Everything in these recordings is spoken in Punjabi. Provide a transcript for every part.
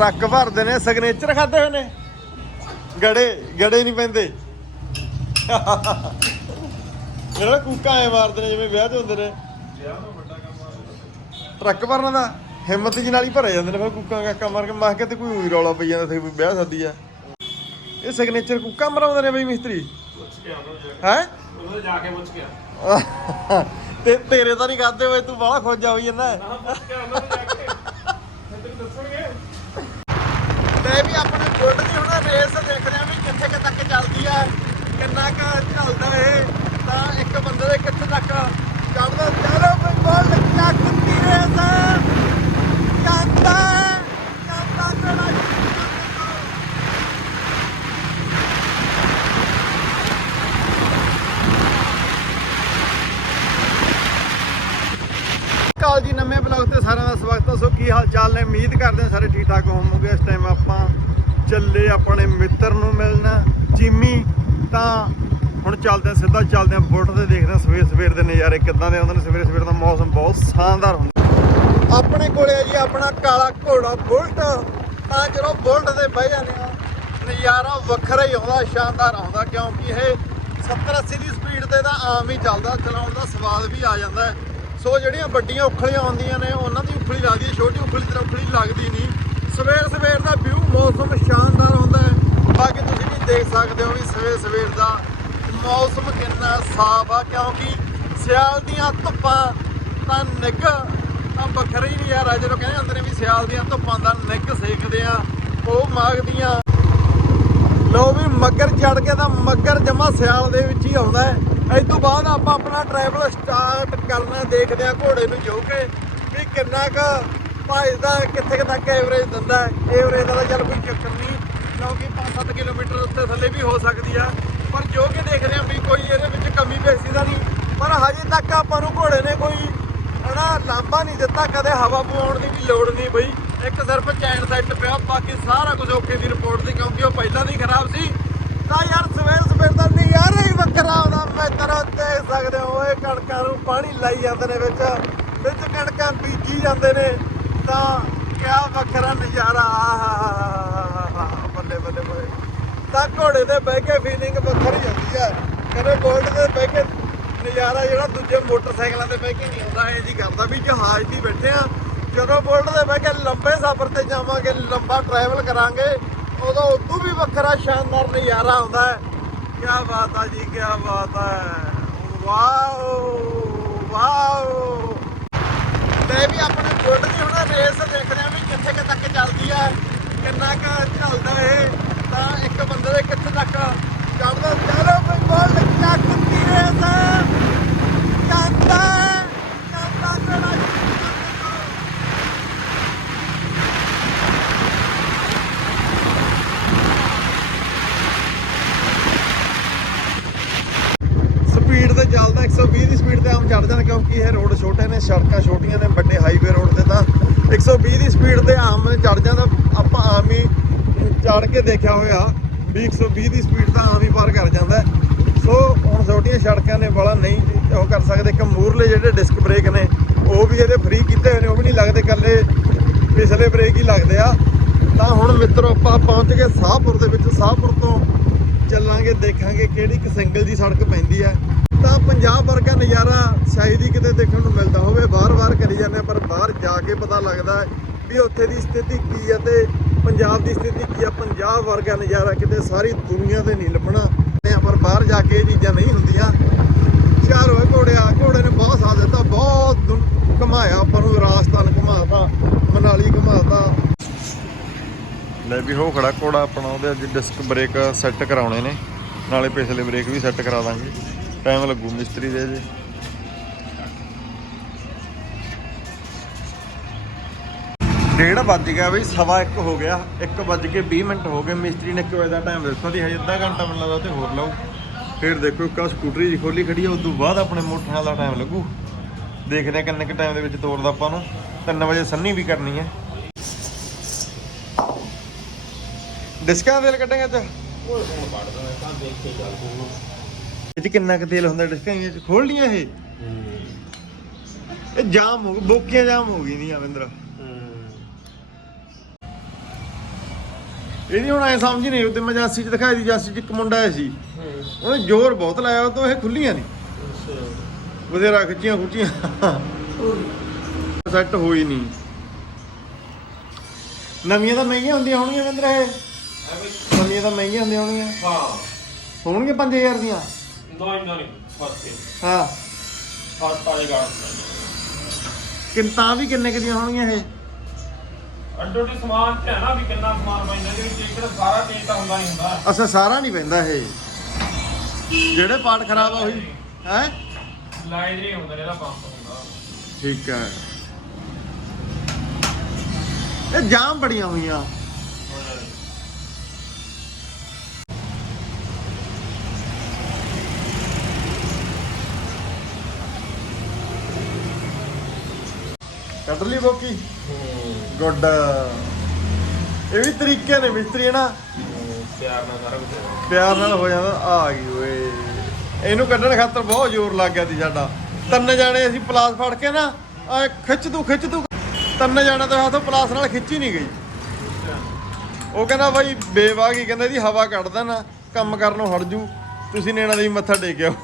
ਟਰੱਕ ਭਰਦੇ ਨੇ ਸਿਗਨੇਚਰ ਖਾਦੇ ਹੋਏ ਨੇ। ਗੜੇ ਗੜੇ ਨਹੀਂ ਪੈਂਦੇ। ਜਿਹੜਾ ਕੂਕਾ ਐ ਮਾਰਦੇ ਨੇ, ਜਿਵੇਂ ਵਿਆਹ ਤੇ ਹੁੰਦੇ ਨੇ। ਟਰੱਕ ਭਰਨ ਦਾ ਹਿੰਮਤ ਜੀ ਨਾਲ ਹੀ ਭਰੇ ਜਾਂਦੇ ਨੇ, ਫਿਰ ਕੁੱਕਾਂ ਕਾਕਾ ਮਾਰ ਕੇ ਮਾਰ ਕੇ ਤੇ ਕੋਈ ਊਈ ਰੌਲਾ ਪਈ ਜਾਂਦਾ ਸੀ ਵੀ ਵਿਆਹ ਸ਼ਾਦੀ ਆ। ਇਹ ਸਿਗਨੇਚਰ ਕੁੱਕਾ ਮਰਾਉਂਦੇ ਨੇ ਬਈ ਮਿਸਤਰੀ। ਹੈ? ਉਹਨੇ ਜਾ ਕੇ ਪੁੱਛ ਗਿਆ ਤੇ ਤੇਰੇ ਤਾਂ ਨਹੀਂ ਕਰਦੇ ਓਏ ਤੂੰ ਬਾਹਲਾ ਖੋਜਾ ਹੋਈ ਜਾਂਦਾ ਹਾਂ ਪੁੱਛ ਕੇ ਉਹਨਾਂ ਨੇ ਜਾ ਕੇ ਮੈਂ ਤੈਨੂੰ ਦੱਸਣਗੇ ਤੇ ਵੀ ਆਪਣੇ ਬੁੱਢ ਦੀ ਹੁਣ ਰੇਸ ਦੇਖਦੇ ਆ ਵੀ ਕਿੱਥੇ ਕਿ ਤੱਕ ਚੱਲਦੀ ਆ, ਕਿੰਨਾ ਕੁ ਚੱਲਦਾ ਇਹ। ਤਾਂ ਇੱਕ ਬੰਦੇ ਦੇ ਕਿੱਥੇ ਤੱਕ ਚੱਲਦਾ, ਚਲੋ ਬਈ ਬੋਲ ਚੱਕ ਦੀ ਰੇਸ ਜਾਂਦਾ ਜਾਂਦਾ ਕਿਹੜਾ ਕਾਲ ਜੀ ਨਵੇਂ ਬਲੌਗ ਤੇ ਸਾਰਿਆਂ ਦਾ ਸਵਾਗਤ ਹੈ ਸੋ ਕੀ ਹਾਲ ਚਾਲ ਨੇ ਉਮੀਦ ਕਰਦੇ ਹਾਂ ਸਾਰੇ ਠੀਕ ਠਾਕ ਹੋਵੋਗੇ। ਇਸ ਟਾਈਮ ਆਪਾਂ ਚੱਲੇ ਆਪਣੇ ਮਿੱਤਰ ਨੂੰ ਮਿਲਣਾ। ਜਿਮੀ, ਤਾਂ ਹੁਣ ਚੱਲਦੇ ਹਾਂ, ਸਿੱਧਾ ਚੱਲਦੇ ਹਾਂ ਬੁਲਟ ਤੇ ਦੇਖਦੇ ਹਾਂ ਸਵੇਰ ਸਵੇਰ ਦੇ ਨਜ਼ਾਰੇ ਕਿੱਦਾਂ ਦੇ ਆਉਂਦੇ ਨੇ। ਸਵੇਰੇ ਸਵੇਰ ਦਾ ਮੌਸਮ ਬਹੁਤ ਸ਼ਾਨਦਾਰ ਹੁੰਦਾ। ਆਪਣੇ ਕੋਲੇ ਹੈ ਜੀ ਆਪਣਾ ਕਾਲਾ ਘੋੜਾ ਬੁਲਟ। ਤਾਂ ਜਦੋਂ ਬੁਲਟ ਤੇ ਬਹਿ ਜਾਂਦੇ ਆ ਨਜ਼ਾਰਾ ਵੱਖਰਾ ਹੀ ਆਉਂਦਾ, ਸ਼ਾਨਦਾਰ ਆਉਂਦਾ, ਕਿਉਂਕਿ ਇਹ 70 80 ਦੀ ਸਪੀਡ ਤੇ ਤਾਂ ਆਮ ਹੀ ਚੱਲਦਾ। ਚਲਾਉਣ ਦਾ ਸਵਾਦ ਵੀ ਆ ਜਾਂਦਾ ਸੋ ਜਿਹੜੀਆਂ ਵੱਡੀਆਂ ਉਖਲੀਆਂ ਆਉਂਦੀਆਂ ਨੇ, ਉਹਨਾਂ ਦੀ ਉਖਲੀ ਲੱਗਦੀ ਹੈ, ਛੋਟੀ ਉਖਲੀ ਤੇ ਉਖਲੀ ਲੱਗਦੀ ਨਹੀਂ। ਸਵੇਰ ਸਵੇਰ ਦਾ ਵਿਊ ਮੌਸਮ ਸ਼ਾਨਦਾਰ ਹੁੰਦਾ ਹੈ। ਬਾਕੀ ਤੁਸੀਂ ਵੀ ਦੇਖ ਸਕਦੇ ਹੋ ਵੀ ਸਵੇਰ ਸਵੇਰ ਦਾ ਮੌਸਮ ਕਿੰਨਾ ਸਾਫ਼ ਆ, ਕਿਉਂਕਿ ਸਿਆਲ ਦੀਆਂ ਧੁੱਪਾਂ ਤਾਂ ਨਿੱਘ, ਤਾਂ ਵੱਖਰਾ ਹੀ ਨਹੀਂ ਯਾਰ ਜਦੋਂ ਕਹਿੰਦੇ ਹੁੰਦੇ ਨੇ ਵੀ ਸਿਆਲ ਦੀਆਂ ਧੁੱਪਾਂ ਦਾ ਨਿੱਘ ਸੇਕਦੇ ਆ, ਉਹ ਮਾਗਦੀਆਂ ਲੋ ਵੀ ਮੱਗਰ ਚੜ ਕੇ ਤਾਂ ਮੱਗਰ ਜਮਾ ਸਿਆਲ ਦੇ ਵਿੱਚ ਹੀ ਆਉਂਦਾ ਹੈ। ਇਸ ਤੋਂ ਬਾਅਦ ਆਪਾਂ ਆਪਣਾ ਟਰੈਵਲ ਸਟਾਰਟ ਕਰਨਾ ਦੇਖਦੇ ਆ ਘੋੜੇ ਨੂੰ ਜੋ ਕੇ ਵੀ ਕਿੰਨਾ ਕੁ ਭਜਦਾ ਕਿੱਥੇ ਕੁ ਤੱਕ ਐਵਰੇਜ ਦਿੰਦਾ ਹੈ। ਐਵਰੇਜ ਦਾ ਚੱਲ ਕੋਈ ਚੱਕਰ ਨਹੀਂ, ਕਿਉਂਕਿ 5-7 ਕਿਲੋਮੀਟਰ ਉੱਤੇ ਥੱਲੇ ਵੀ ਹੋ ਸਕਦੀ ਆ। ਪਰ ਜੋ ਕਿ ਦੇਖਦੇ ਆ ਵੀ ਕੋਈ ਇਹਦੇ ਵਿੱਚ ਕਮੀ ਪੇਸ਼ੀ ਦਾ ਨਹੀਂ। ਪਰ ਹਜੇ ਤੱਕ ਆਪਾਂ ਨੂੰ ਘੋੜੇ ਨੇ ਕੋਈ ਹਨਾ ਲਾਂਭਾ ਨਹੀਂ ਦਿੱਤਾ, ਕਦੇ ਹਵਾ ਪਵਾਉਣ ਦੀ ਵੀ ਲੋੜ ਨਹੀਂ ਬਈ। ਇੱਕ ਸਿਰਫ ਚੈਨ ਸੈੱਟ ਪਿਆ, ਬਾਕੀ ਸਾਰਾ ਕੁਝ ਓਕੇ ਦੀ ਰਿਪੋਰਟ ਸੀ ਕਿਉਂਕਿ ਉਹ ਪਹਿਲਾਂ ਦੀ ਖਰਾਬ ਸੀ। ਤਾਂ ਯਾਰ ਸਵੇਰ ਸਵੇਰ ਦਾ ਨਹੀਂ ਯਾਰ ਵੱਖਰਾ ਆਉਂਦਾ ਮੈਂ ਤਰਾ ਦੇਖ ਸਕਦੇ ਹੋ ਇਹ ਕਣਕਾਂ ਨੂੰ ਪਾਣੀ ਲਾਈ ਜਾਂਦੇ ਨੇ ਵਿੱਚ। ਵਿੱਚ ਕਣਕਾਂ ਬੀਜੀ ਜਾਂਦੇ ਨੇ। ਤਾਂ ਕਿਆ ਵੱਖਰਾ ਨਜ਼ਾਰਾ। ਆਹਾਹਾਹਾ, ਬੱਲੇ ਬੱਲੇ ਬੱਲੇ। ਤਾਂ ਘੋੜੇ ਤੇ ਬਹਿ ਕੇ ਫੀਲਿੰਗ ਵੱਖਰੀ ਜਾਂਦੀ ਹੈ ਕਦੇ ਗੋਲਡ ਤੇ ਬਹਿ ਕੇ ਨਜ਼ਾਰਾ ਜਿਹੜਾ ਦੂਜੇ ਮੋਟਰਸਾਈਕਲਾਂ ਤੇ ਬਹਿ ਕੇ ਨਹੀਂ ਆਉਂਦਾ ਇਹ ਜੀ ਕਰਦਾ ਵੀ ਜਹਾਜ਼ ਦੀ ਬੈਠੇ ਆ। ਜਦੋਂ ਬੋਲਟ ਤੇ ਬਹਿ ਕੇ ਲੰਬੇ ਸਫ਼ਰ ਤੇ ਜਾਵਾਂਗੇ ਲੰਬਾ ਟਰੈਵਲ ਕਰਾਂਗੇ ਉਦੋਂ ਉਦੋਂ ਵੀ ਵੱਖਰਾ ਸ਼ਾਨਦਾਰ ਨਜ਼ਾਰਾ ਆਉਂਦਾ ਹੈ। ਕੀ ਬਾਤ ਆ ਜੀ ਕੀ ਬਾਤ ਹੈ। ਵਾਓ! ਵਾਓ। ਤੇ ਵੀ ਆਪਣੇ ਬੁਲਟ ਦੀ ਹੁਣ ਰੇਸ ਦੇਖਦੇ ਆ ਵੀ ਕਿੱਥੇ ਕਿ ਤੱਕ ਚੱਲਦੀ ਆ, ਕਿੰਨਾ ਕੁ ਚੱਲਦਾ ਇਹ। ਤਾਂ ਇੱਕ ਬੰਦੇ ਦੇ ਕਿੱਥੇ ਤੱਕ ਚੱਲਦਾ। ਚਲੋ ਬਈ ਬੋਲ ਚੱਕ ਦੀ ਰੇਸ। ਜਾਂਦਾ ਕਿਹੜਾ ਸਪੀਡ ਤੇ ਚੱਲਦਾ 120 ਦੀ ਸਪੀਡ ਤੇ ਆਮ ਚੜ ਜਾਣ, ਕਿਉਂਕਿ ਇਹ ਰੋਡ ਛੋਟੇ ਨੇ, ਸੜਕਾਂ ਛੋਟੀਆਂ ਨੇ, ਵੱਡੇ ਹਾਈਵੇ ਰੋਡ ਤੇ ਤਾਂ 120 ਦੀ ਸਪੀਡ ਤੇ ਆਮ ਚੜ ਜਾਂਦਾ। ਆਪਾਂ ਆਮ ਹੀ ਚੜ ਕੇ ਦੇਖਿਆ ਹੋਇਆ, ਵੀ 120 ਦੀ ਸਪੀਡ ਤਾਂ ਆਮ ਹੀ ਪਾਰ ਕਰ ਜਾਂਦਾ। ਸੋ, ਹੁਣ ਛੋਟੀਆਂ ਸੜਕਾਂ ਨੇ, ਵਾਲਾ ਨਹੀਂ ਉਹ ਕਰ ਸਕਦੇ। ਇੱਕ ਮੂਰਲੇ ਜਿਹੜੇ ਡਿਸਕ ਬ੍ਰੇਕ ਨੇ, ਉਹ ਵੀ ਇਹਦੇ ਫ੍ਰੀ ਕੀਤੇ ਹੋਏ ਨੇ, ਉਹ ਵੀ ਨਹੀਂ ਲੱਗਦੇ ਇਕੱਲੇ, ਪਿਛਲੇ ਬ੍ਰੇਕ ਹੀ ਲੱਗਦੇ ਆ। ਤਾਂ ਹੁਣ ਮਿੱਤਰੋ, ਆਪਾਂ ਪਹੁੰਚ ਗਏ ਸਾਹਪੁਰ ਦੇ ਵਿੱਚ। ਸਾਹਪੁਰ ਤੋਂ ਚੱਲਾਂਗੇ, ਦੇਖਾਂਗੇ ਕਿਹੜੀ ਇੱਕ ਸਿੰਗਲ ਜੀ ਸੜਕ ਪੈਂਦੀ ਹੈ ਤਾਂ ਪੰਜਾਬ ਵਰਗਾ ਨਜ਼ਾਰਾ ਸ਼ਾਇਦ ਹੀ ਕਿਤੇ ਦੇਖਣ ਨੂੰ ਮਿਲਦਾ ਹੋਵੇ। ਬਾਰ-ਬਾਰ ਕਰੀ ਜਾਂਦੇ ਹਾਂ, ਪਰ ਬਾਹਰ ਜਾ ਕੇ ਪਤਾ ਲੱਗਦਾ ਵੀ ਉੱਥੇ ਦੀ ਸਥਿਤੀ ਕੀ ਹੈ ਤੇ ਪੰਜਾਬ ਦੀ ਸਥਿਤੀ ਕੀ ਆ ਪੰਜਾਬ ਵਰਗਾ ਨਜ਼ਾਰਾ ਕਿਤੇ ਸਾਰੀ ਦੁਨੀਆ ਤੇ ਨਹੀਂ ਲੱਭਣਾ। ਪਰ ਬਾਹਰ ਜਾ ਕੇ ਇਹ ਚੀਜ਼ਾਂ ਨਹੀਂ ਹੁੰਦੀਆਂ। ਚਾਰ ਹੋਏ ਘੋੜਿਆ ਘੋੜੇ ਨੇ ਬਹੁਤ ਸਾਥ ਦਿੱਤਾ ਬਹੁਤ ਦੁਨ- ਆਪਾਂ ਨੂੰ ਰਾਜਸਥਾਨ ਘੁਮਾਤਾ ਮਨਾਲੀ ਘੁਮਾਤਾ। ਲੈ ਵੀ ਹੋ ਖੜਾ ਘੋੜਾ ਆਪਣਾ ਉਹਦੇ ਅੱਜ ਡਿਸਕ ਬ੍ਰੇਕ ਸੈੱਟ ਕਰਾਉਣੇ ਨੇ। ਨਾਲੇ ਪਿਛਲੇ ਬ੍ਰੇਕ ਵੀ ਸੈੱਟ ਕਰਾ ਦਾਂਗੇ। ਟਾਈਮ ਲੱਗੂ, ਮਿਸਤਰੀ ਦੇ ਜੇ। ਡੇਢ ਵੱਜ ਗਿਆ ਬਈ, ਸਵਾ ਇੱਕ ਹੋ ਗਿਆ। 1 ਵੱਜ ਕੇ 20 ਮਿੰਟ ਹੋ ਗਏ, ਮਿਸਤਰੀ ਨੇ 1 ਦਾ ਟਾਈਮ ਦਿੱਤਾ ਸੀ, ਹਜੇ ਅੱਧਾ ਘੰਟਾ ਮੈਨੂੰ ਲੱਗਦਾ ਤੇ ਹੋਰ ਲਾਓ ਫਿਰ ਦੇਖੋ, ਇੱਕ ਸਕੂਟਰੀ ਜੀ ਖੋਲੀ ਖੜੀ ਆ ਉਸ ਤੋਂ ਬਾਅਦ ਆਪਣੇ ਮੋਟਰ ਦਾ ਟਾਈਮ ਲੱਗੂ। ਦੇਖਦੇ ਆ ਕਿੰਨੇ ਕ ਟਾਈਮ ਦੇ ਵਿੱਚ ਤੋੜਦਾ ਆਪਾਂ ਨੂੰ। 3 ਵਜੇ ਸੰਨੀ ਵੀ ਕਰਨੀ ਹੈ। ਡਿਸਕਾਂ ਦਾ ਕੱਢਾਂਗੇ ਅੱਜ? ਉਹ ਹੁਣ ਕੱਢ ਤਾਂ ਦੇਖ ਕੇ ਚੱਲ ਤੂੰ ਇਹ ਚ ਕਿੰਨਾ ਕੁ ਤੇਲ ਹੁੰਦਾ ਡਿਸਕਾਂ ਇਹ ਖੋਲ ਲੀਆਂ ਇਹ? ਇਹ ਜਾਮ ਹੋ ਬੋਕੀਆਂ ਜਾਮ ਹੋ ਗਈ ਨਹੀਂ ਆਵਿੰਦਰ ਇਹਦੀ ਹੁਣ ਐ ਸਮਝ ਨਹੀਂ ਉੱਤੇ ਮੈਂ ਜਾਸੀ ਚ ਦਿਖਾਈ ਦੀ ਜਾਸੀ ਚ ਇੱਕ ਮੁੰਡਾ ਆਇਆ ਸੀ। ਉਹਨੇ ਜ਼ੋਰ ਬਹੁਤ ਲਾਇਆ ਉਹ ਤੋਂ ਇਹ ਖੁੱਲੀਆਂ ਨਹੀਂ ਬਥੇਰਾ ਖਿੱਚੀਆਂ ਖੁੱਚੀਆਂ। ਸੈੱਟ ਹੋਈ ਨਹੀਂ। ਨਵੀਆਂ ਤਾਂ ਮਹਿੰਗੀਆਂ ਹੁੰਦੀਆਂ ਹੋਣਗੀਆਂ ਕਹਿੰਦੇ ਰਹੇ ਨਵੀਆਂ ਤਾਂ ਮਹਿੰਗੀਆਂ ਹੁੰਦੀਆਂ ਹੋਣਗੀਆਂ। ਹਾਂ। ਹੋਣਗੇ 5000 ਦੀਆਂ। ਨਹੀਂ ਨਹੀਂ ਫਸ ਕੇ ਹਾਂ ਕਿੰਤਾਂ ਵੀ ਕਿੰਨੇ ਕੁ ਦੀਆਂ ਹੋਣਗੀਆਂ ਇਹ ਅੱਡੋ ਅੱਡੀ ਸਮਾਨ ਤੇ ਹੈ ਨਾ ਵੀ ਕਿੰਨਾ ਸਮਾਨ ਪੈਂਦਾ ਜਿਹਦੇ ਵਿੱਚ ਇੱਕ ਤਾਂ ਸਾਰਾ ਚੇਂਜ ਤਾਂ ਹੁੰਦਾ ਨਹੀਂ ਹੁੰਦਾ ਅਸਾਂ ਸਾਰਾ ਨਹੀਂ ਪੈਂਦਾ ਇਹ ਜਿਹੜੇ ਪਾਰਟ ਖਰਾਬ ਆ ਉਹੀ ਹੈ ਲਾਈਟ ਨਹੀਂ ਹੁੰਦਾ ਜਿਹੜਾ ਪੰਪ ਹੁੰਦਾ ਠੀਕ ਹੈ ਇਹ ਜਾਮ ਬੜੀਆਂ ਹੋਈਆਂ ਕੱਢ ਲਈ ਬੋਕੀ ਗੁੱਡ। ਇਹ ਵੀ ਤਰੀਕੇ ਨੇ ਮਿਸਤਰੀ ਨਾ ਪਿਆਰ ਨਾਲ ਸਾਰਾ ਕੁਝ ਪਿਆਰ ਨਾਲ ਹੋ ਜਾਂਦਾ। ਆ ਗਈ ਓਏ। ਇਹਨੂੰ ਕੱਢਣ ਖਾਤਰ ਬਹੁਤ ਜ਼ੋਰ ਲੱਗ ਗਿਆ ਸੀ ਸਾਡਾ। ਤਿੰਨ ਜਾਣੇ ਅਸੀਂ ਪਲਾਸ ਫੜ ਕੇ ਨਾ ਆ ਖਿੱਚ ਤੂੰ ਖਿੱਚ ਤੂੰ। ਤਿੰਨ ਜਾਣੇ ਤੋਂ ਹੱਥੋਂ ਪਲਾਸ ਨਾਲ ਖਿੱਚੀ ਨਹੀਂ ਗਈ। ਉਹ ਕਹਿੰਦਾ ਬਾਈ ਬੇਵਾਗੀ ਕਹਿੰਦਾ ਇਹਦੀ ਹਵਾ ਕੱਢ ਦੇਣਾ। ਕੰਮ ਕਰਨੋਂ ਹਟ ਜੂ। ਤੁਸੀਂ ਨੇ ਇਹਨਾਂ ਦੇ ਮੱਥਾ ਟੇਕਿਓ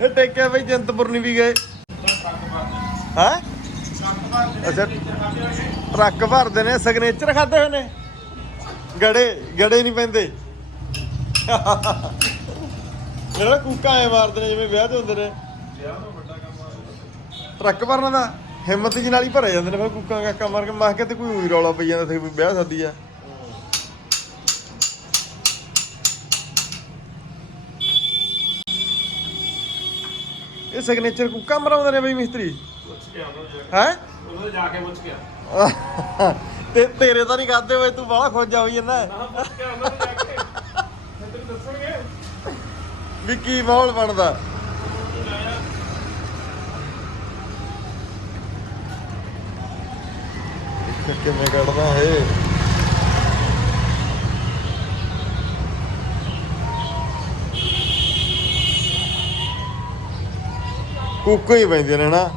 ਇਹ ਟੇਕਿਆ ਬਈ ਜੰਤਪੁਰਨੀ ਵੀ ਗਏ। ਹੈ? ਅੱਛਾ, ਟਰੱਕ ਭਰਦੇ ਨੇ ਸਿਗਨੇਚਰ ਖਾਦੇ ਹੋਏ ਨੇ? ਗੜੇ ਗੜੇ ਨਹੀਂ ਪੈਂਦੇ। ਜਿਹੜਾ ਕੂਕਾ ਐ ਮਾਰਦੇ ਨੇ, ਜਿਵੇਂ ਵਿਆਹ 'ਚ ਹੁੰਦੇ ਨੇ। ਟਰੱਕ ਭਰਨ ਦਾ ਹਿੰਮਤ ਜੀ ਨਾਲ ਹੀ ਭਰੇ ਜਾਂਦੇ ਨੇ, ਫਿਰ ਕੂਕਾਂ ਕਾਕਾ ਮਾਰ ਕੇ ਮਾਰ ਕੇ ਤੇ ਕੋਈ ਉਹੀ ਰੌਲਾ ਪਈ ਜਾਂਦਾ ਤੇ ਕੋਈ ਵਿਆਹ ਸਾਦੀ ਆ। ਇਹ ਸਿਗਨੇਚਰ ਕੂਕਾ ਮਰਾਉਂਦੇ ਨੇ ਬਈ ਮਿਸਤਰੀ। ਕੇ ਆਉਂਦਾ। ਹੈ? ਉਹਨੂੰ ਜਾ ਕੇ ਪੁੱਛ ਕੇ ਆ। ਤੇ ਤੇਰੇ ਤਾਂ ਨਹੀਂ ਕਰਦੇ ਹੋਏ ਤੂੰ ਬਾਹਲਾ ਖੋਜਾ ਹੋਈ ਜਾਂਦਾ। ਨਾ ਪੁੱਛ ਕੇ ਆਉਂਦਾ ਜਾ ਕੇ। ਫਿਰ ਤੈਨੂੰ ਦੱਸਣਗੇ। ਵੀ ਕੀ ਮਾਹੌਲ ਬਣਦਾ। ਕਿਵੇਂ ਕੱਢਦਾ ਹੈ ਕੁੱਕੋ ਹੀ ਪੈਂਦੀਆਂ ਨੇ ਨਾ।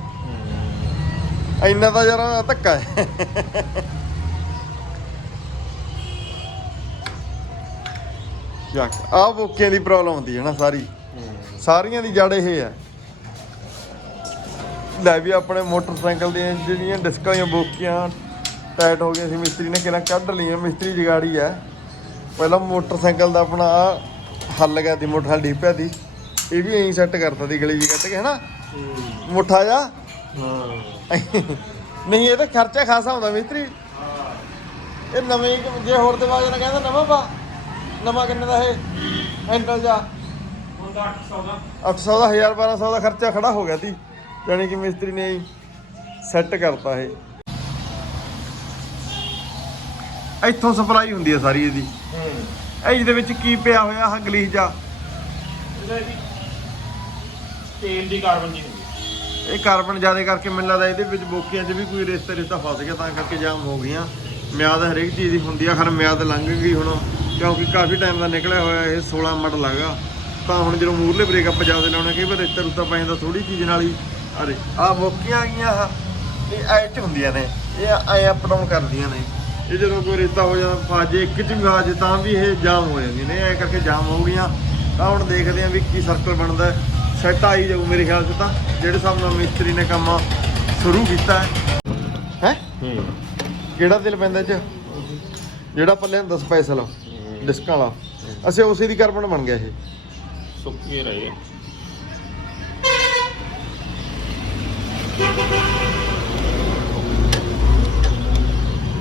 ਇੰਨਾ ਤਾਂ ਯਾਰ ਧੱਕਾ ਹੈ। ਯਾਕ ਆ ਬੋਕਿਆਂ ਦੀ ਪ੍ਰੋਬਲਮ ਹੁੰਦੀ ਹੈ ਨਾ ਸਾਰੀ। ਸਾਰੀਆਂ ਦੀ ਜੜ ਇਹ ਹੈ। ਲੈ ਵੀ ਆਪਣੇ ਮੋਟਰਸਾਈਕਲ ਦੀਆਂ ਜਿਹੜੀਆਂ ਡਿਸਕਾਂ ਦੀਆਂ ਬੋਕੀਆਂ ਟਾਈਟ ਹੋ ਗਈਆਂ ਸੀ ਮਿਸਤਰੀ ਨੇ ਕਿਹੜਾ ਕੱਢ ਲਈਆਂ ਮਿਸਤਰੀ ਜਗਾੜੀ ਹੈ। ਪਹਿਲਾਂ ਮੋਟਰਸਾਈਕਲ ਦਾ ਆਪਣਾ ਹੱਲ ਗਿਆ ਦੀ ਮੋਟਰ ਹੱਲ ਪਿਆ ਦੀ ਇਹ ਵੀ ਐਂ ਸੈੱਟ ਕਰਤਾ ਦੀ ਗਲੀ ਜੀ ਕੱਟ ਕੇ ਹਨਾ ਮੁੱਠਾ ਜਾ। ਹਾਂ ਨਹੀਂ ਇਹ ਤਾਂ ਖਰਚਾ ਖਾਸਾ ਹੁੰਦਾ ਮਿਸਤਰੀ। ਇਹ ਨਵੇਂ ਹੀ- ਜੇ ਹੋਰ ਦਵਾ ਜਣਾ ਕਹਿੰਦਾ ਨਵਾਂ ਪਾ। ਨਵਾਂ ਕਿੰਨੇ ਦਾ ਇਹ? ਹੈਂਡਲ ਜਾ। ਹੁੰਦਾ 800 ਦਾ। 800 ਦਾ 1000 1200 ਦਾ ਖਰਚਾ ਖੜਾ ਹੋ ਗਿਆ ਸੀ ਜਾਣੀ ਕਿ ਮਿਸਤਰੀ ਨੇ ਸੈੱਟ ਕਰਤਾ ਇਹ। ਇੱਥੋਂ ਸਪਲਾਈ ਹੁੰਦੀ ਹੈ ਸਾਰੀ ਇਹਦੀ। ਹੂੰ। ਇਹ ਵਿੱਚ ਕੀ ਪਿਆ ਹੋਇਆ ਆਹ ਗਲੀਚ ਜਾ ਇਹਦਾ ਵੀ ਤੇਲ ਦੀ ਕਾਰਬਨ ਜੀ ਹੁੰਦੀ ਇਹ ਕਾਰਬਨ ਜ਼ਿਆਦਾ ਕਰਕੇ ਮੈਨੂੰ ਲੱਗਦਾ ਇਹਦੇ ਵਿੱਚ ਬੋਕੀਆਂ 'ਚ ਵੀ ਕੋਈ ਰਿਸ਼ਤਾ ਰਿਸ਼ਤਾ ਫਸ ਗਿਆ, ਤਾਂ ਕਰਕੇ ਜਾਮ ਹੋ ਗਈਆਂ। ਮਿਆਦ ਹਰੇਕ ਚੀਜ਼ ਦੀ ਹੁੰਦੀ ਆ ਖਰ ਮਿਆਦ ਲੰਘ ਗਈ ਹੁਣ, ਕਿਉਂਕਿ ਕਾਫੀ ਟਾਈਮ ਦਾ ਨਿਕਲਿਆ ਹੋਇਆ ਇਹ 16 ਮਿੰਟ ਲੱਗਾ ਤਾਂ ਹੁਣ ਜਦੋਂ ਮੂਰਲੇ ਬ੍ਰੇਕਅਪ ਜ਼ਿਆਦਾ ਲਾਉਣੇ, ਕਈ ਵਾਰ ਰਿਸ਼ਤਾ ਰੁਸ਼ਤਾ ਪੈ ਜਾਂਦਾ ਥੋੜੀ ਚੀਜ਼ ਨਾਲ ਹੀ। ਅਰੇ ਆ ਬੋਕੀਆਂ ਆ ਗਈਆਂ, ਆਹ। ਇਹ ਐ ਚ ਹੁੰਦੀਆਂ ਨੇ, ਇਹ ਐ ਅਪ ਡਾਊਨ ਕਰਦੀਆਂ ਨੇ। ਇਹ ਜਦੋਂ ਕੋਈ ਰਿਸ਼ਤਾ ਹੋ ਜਾਂਦਾ, ਫਾਜੇ ਇੱਕ ਚ ਵੀ ਆ ਜੇ ਤਾਂ ਵੀ ਇਹ ਜਾਮ ਹੋ ਜਾਂਦੀਆਂ ਨੇ, ਐ ਕਰਕੇ ਜਾਮ ਹੋ ਗਈਆਂ। ਤਾਂ ਹੁਣ ਦੇਖਦੇ ਆਂ ਵੀ ਕੀ ਸਰਕਲ ਬਣਦਾ ਸੈੱਟ ਆਈ ਜਾਊ ਮੇਰੇ ਖਿਆਲ 'ਚ ਤਾਂ। ਜਿਹੜੇ ਹਿਸਾਬ ਨਾਲ ਮਿਸਤਰੀ ਨੇ ਕੰਮ ਸ਼ੁਰੂ ਕੀਤਾ ਹੈ। ਹੈ? ਹੂੰ। ਕਿਹੜਾ ਦਿਲ ਪੈਂਦਾ 'ਚ? ਜਿਹੜਾ ਪੱਲੇ ਹੁੰਦਾ ਸਪੈਸ਼ਲ ਡਿਸਕਾਂ ਵਾਲਾ। ਅਸੀਂ ਉਸੇ ਦੀ ਕਾਰਬਨ ਬਣ ਗਿਆ ਇਹ। ਸੁੱਕੀ ਰਹੇ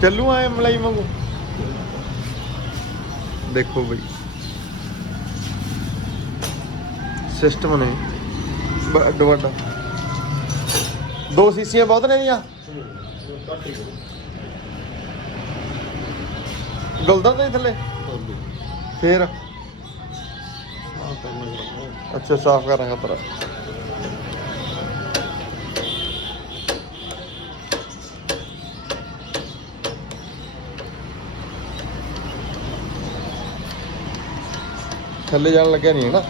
ਚੱਲੂ ਆਏ ਮਲਾਈ ਵਾਂਗੂ? ਦੇਖੋ ਬਈ। ਸਿਸਟਮ ਨੇ ਵੱਡ ਵੱਡਾ ਦੋ ਸੀਸੀਆਂ ਬਹੁਤ ਨੇ ਦੀਆਂ ਗਲਦਾਂ ਦੇ ਥੱਲੇ? ਫੇਰ? ਅੱਛਾ, ਸਾਫ਼ ਕਰਾਂਗਾ ਤਰਾ ਥੱਲੇ ਜਾਣ ਲੱਗਿਆ ਨਹੀਂ ਹੈ ਨਾ?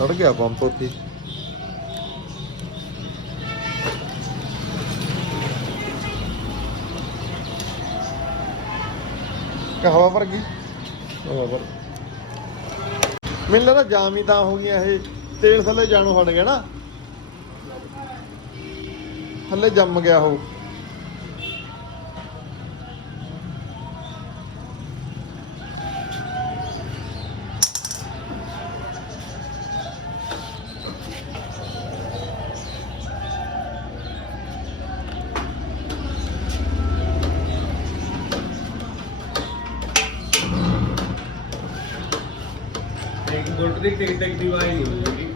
ચડ ગયા પંપોથી ਕਿ ਹਵਾ ਭਰ ਗਈ ਹਵਾ ਭਰ ਮੈਨੂੰ ਲੱਗਦਾ ਜਾਮ ਹੀ ਤਾਂ ਹੋ ਗਈ ਇਹ ਤੇਲ ਥੱਲੇ ਜਾਣੋ ਹਟ ਗਿਆ ਨਾ ਥੱਲੇ ਜੰਮ ਗਿਆ ਉਹ ਇੱਕ ਬੁਲਟ ਦੀ ਟਿਕ